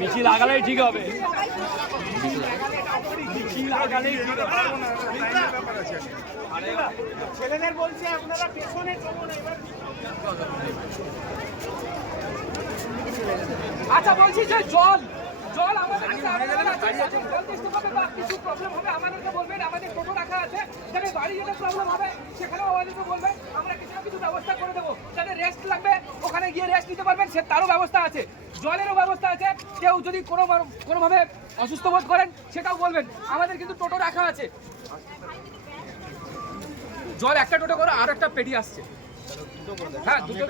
মিছিল আগালেই ঠিক হবে। মিছিল আগালেই ঠিক হবে। ছেলেদের বলছে আপনারা পেছনে চলুন। আচ্ছা বলছি যে জল আমাদের কিছু প্রবলেম হবে আমাদেরকে বলবেন। আমাদের টোটো রাখা আছে, যাতে বাড়ি যেতে প্রবলেম হবে সেখানেও আমাদেরকে বলবেন। আমরা কিছু না কিছু ব্যবস্থা করে দেবো। যাদের রেস্ট লাগবে ওখানে গিয়ে রেস্ট নিতে পারবেন, সে তারও ব্যবস্থা আছে। জলেরও ব্যবস্থা আছে। কেউ যদি কোনোভাবে অসুস্থ বোধ করেন সেটাও বলবেন। আমাদের কিন্তু টোটো রাখা আছে। জল একটা টোটো করে আর একটা পেটি আসছে। হ্যাঁ, দুটো